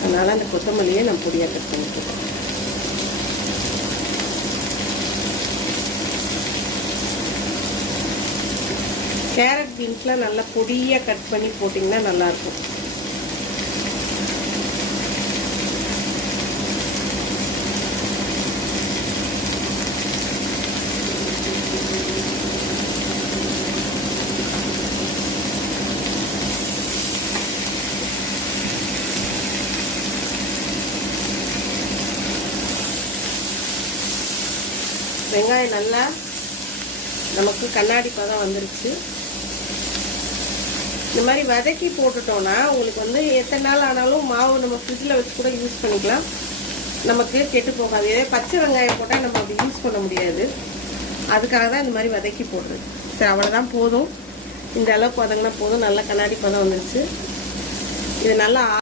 அதனால் அந்த கொத்தமல்லியை நம்ம பொடியாக கட் பண்ணிக்கலாம். கேரட் பீன்ஸ்லாம் நல்லா பொடியாக கட் பண்ணி போட்டிங்கன்னா நல்லாயிருக்கும். வெங்காயம் நல்லா நமக்கு கண்ணாடி பதம் வந்துருச்சு. இந்த மாதிரி வதக்கி போட்டுட்டோம்னா உங்களுக்கு வந்து எத்தனை நாள் ஆனாலும் மாவு நம்ம ஃப்ரிட்ஜில் வச்சு கூட யூஸ் பண்ணிக்கலாம், நமக்கு கெட்டு போகாது. இதே பச்சை வெங்காயம் போட்டால் நம்ம அப்படி யூஸ் பண்ண முடியாது. அதுக்காக தான் இந்த மாதிரி வதக்கி போடுறது. சரி, அவ்வளோதான், போதும். இந்த அளவுக்கு வதங்கினா போதும். நல்லா கண்ணாடி பதம் வந்துருச்சு. இது நல்லா